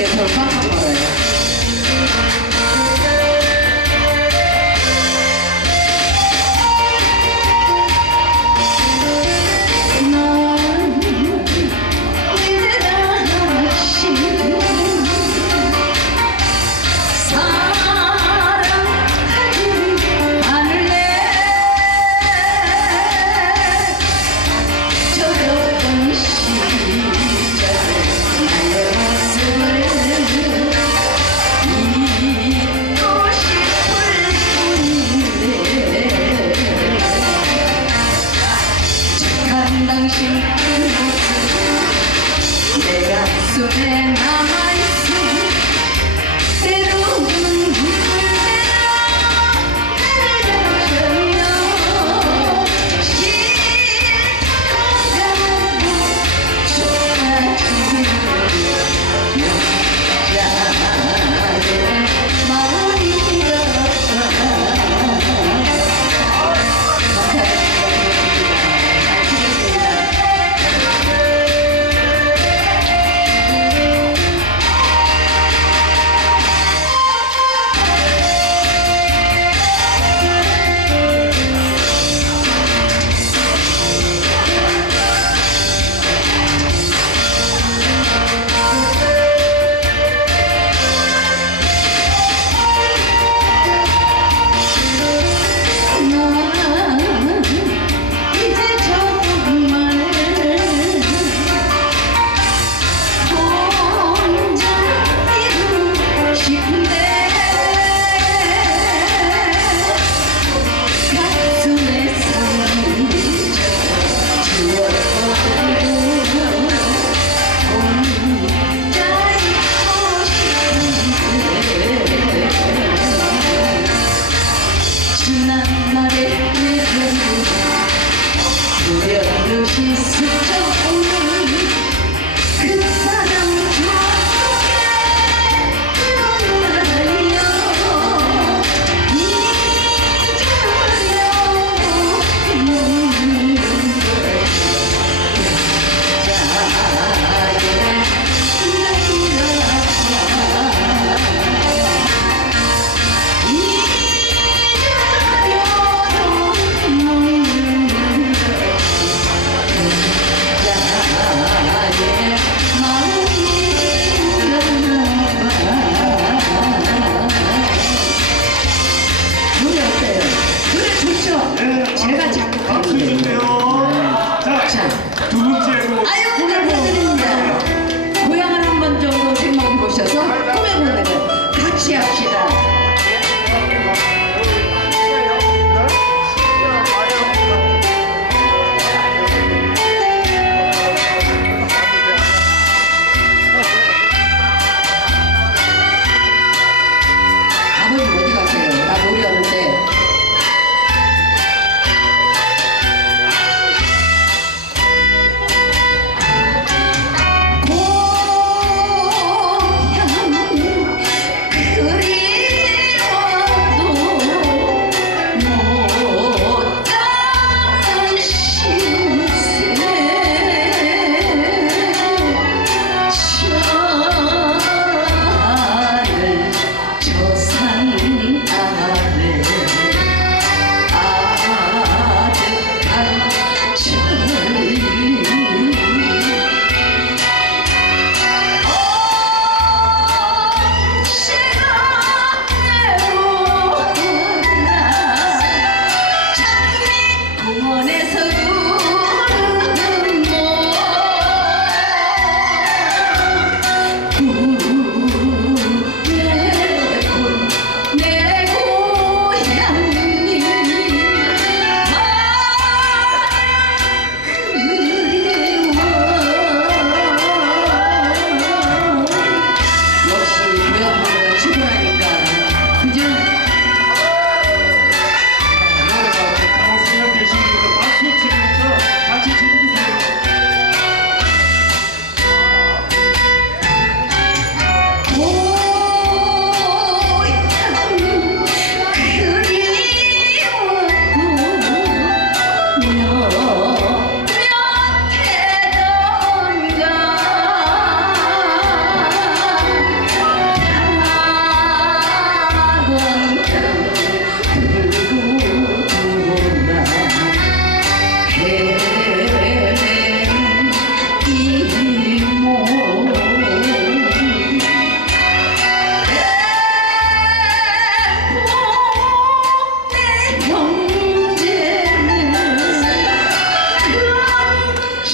get so comfortable. Yeah.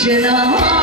知道吗？